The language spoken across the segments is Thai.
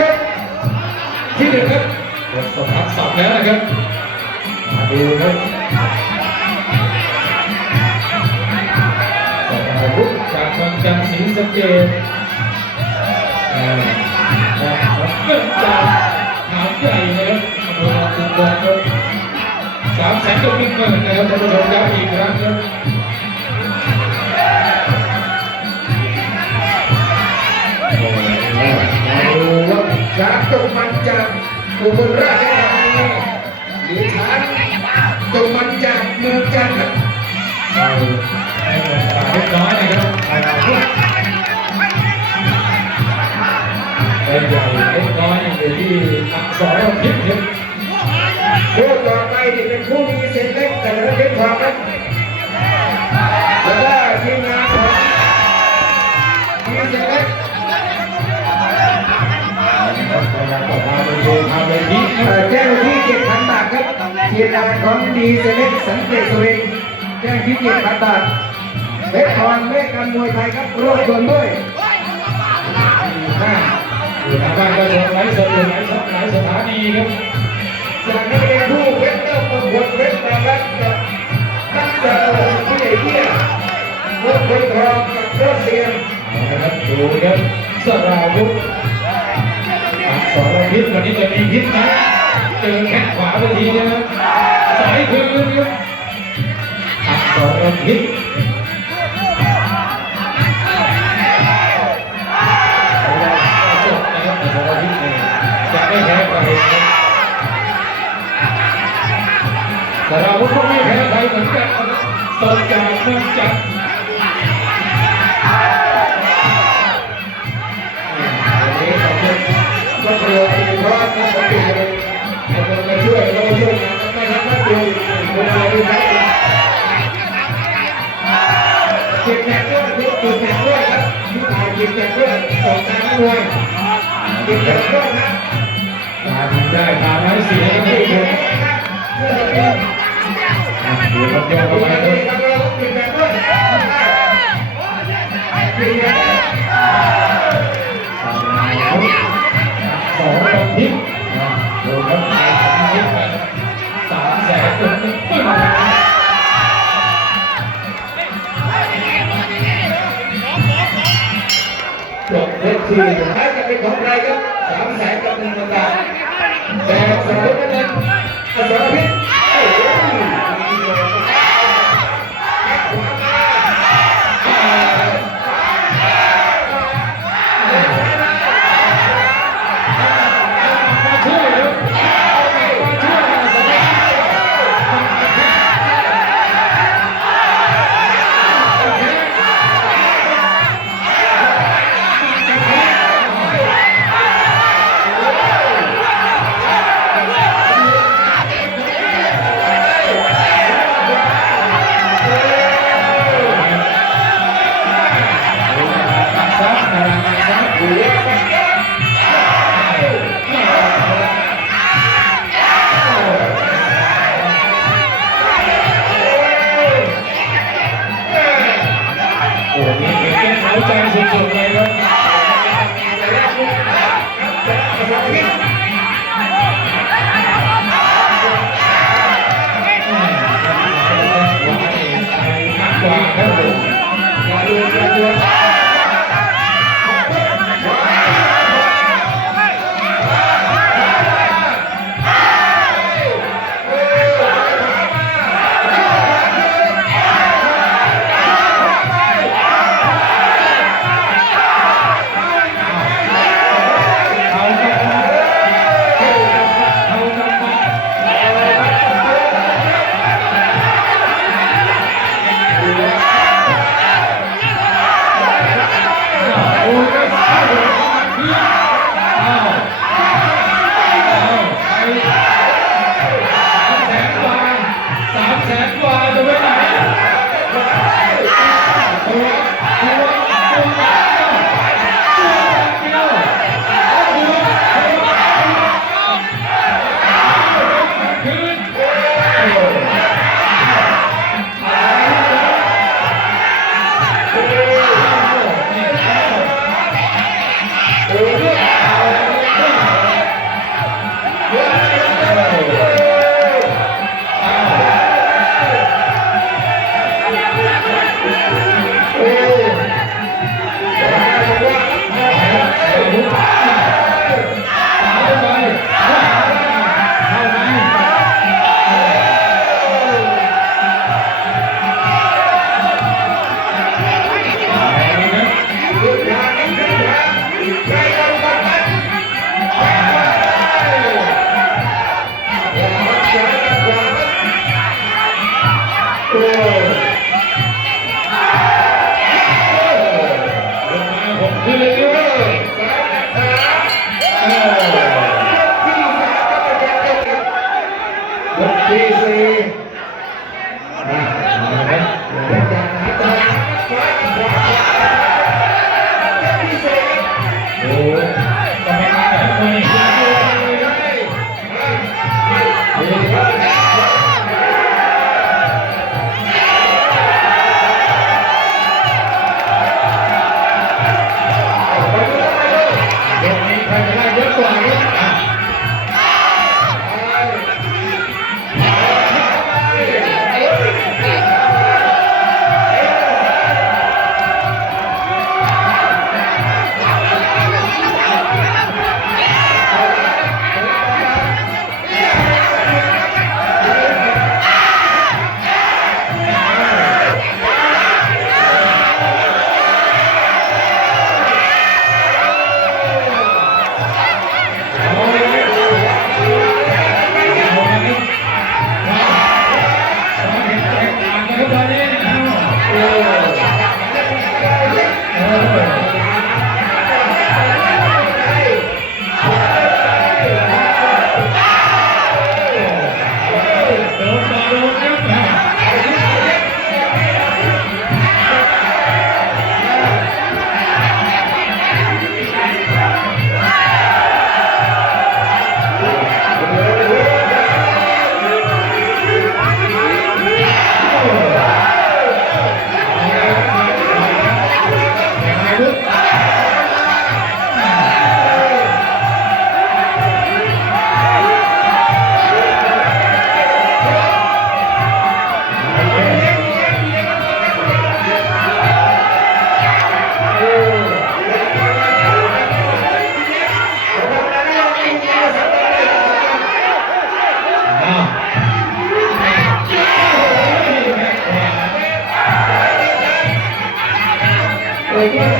ยกที่หนึ่งครับหมดสมทับสับแล้วนะครับมาดูครับสองอาวุธจากบางจันทร์ศรีสะเกษอ่าครับเริ่มจากหาใหญ่นะครับอำเภออุบลครับสามแสนตัวบิ๊กเกินนะครับท่านผู้ชมย้ำอีกครั้งครับ มาดูว่าช้างตกมันจากอุบลราชธานีหรือช้างตกมันจากเมืองจันทร์ครับเราให้เงินตาเล็กน้อยนะครับเป็นใหญ่เล็กน้อยอยู่ที่อักษรพิษค ออกมาเป็นโดยทำเป็นพิษเอ่แจ้งที่เจ็ดพันบาทครับทีมงานของดีเซเล็กสังเกตสุรินแจ้งที่เจ็ดพันบาทเพชรทองเลขการมวยไทยครับรวบรวมด้วยห้าอยู่ทางบ้านก็ชมไลฟ์สดอยู่หลายสถหลายสถานีครับจากนั้นเป็นคู่เพชรเก้าประกวดเพชรมาครับกับตั้งแต่ผู้ใหญ่เที่ยรถคนทองกับรถเสียงเอาละครับดูครับสราวุธ อักษรพิษวันนี้จะมีพิษไหมเจอแข้งขวาไปทีนะสายคืนอักษรพิษจบนะครับอักพิษจะไม่แพ้ใครนะครับสราวุธก็ไม่แพ้ใครเหมือนกันนะครับตกจากเมืองจันท Thank you. เพชรทีสุดท้ายจะเป็นของใครครับสามแสนกับหนึ่งพันบาทแต่สมมติว่าเงินอสรพิษ ಒತ್ತೇಸೆ yeah.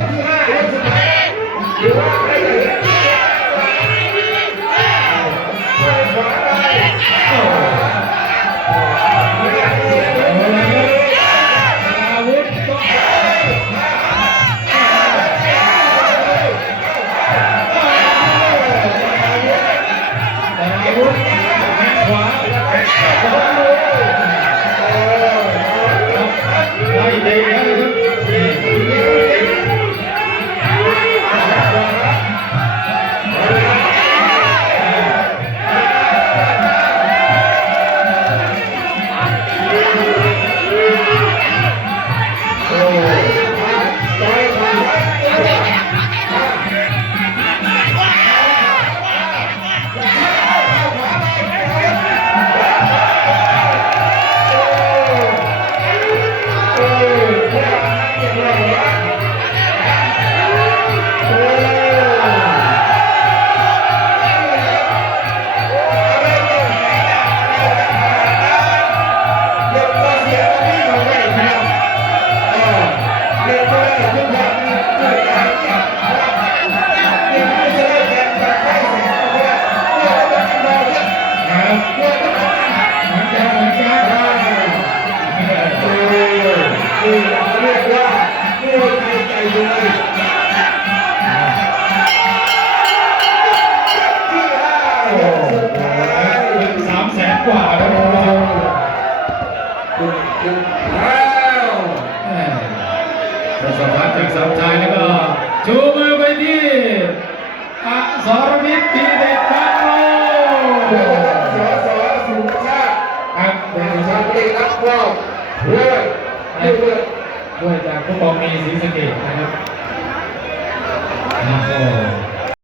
Yeah. ประสากสามชายแล้วก็ชูมือไปที่อสรวิทย์ทีเด็ดครับโอ้เพื่อสอสอสุชาติครับแต่ชาติเอกรับรอบด้วยด้วยด้วยจากผู้กองมีศรีสะเกดนะครับโอ้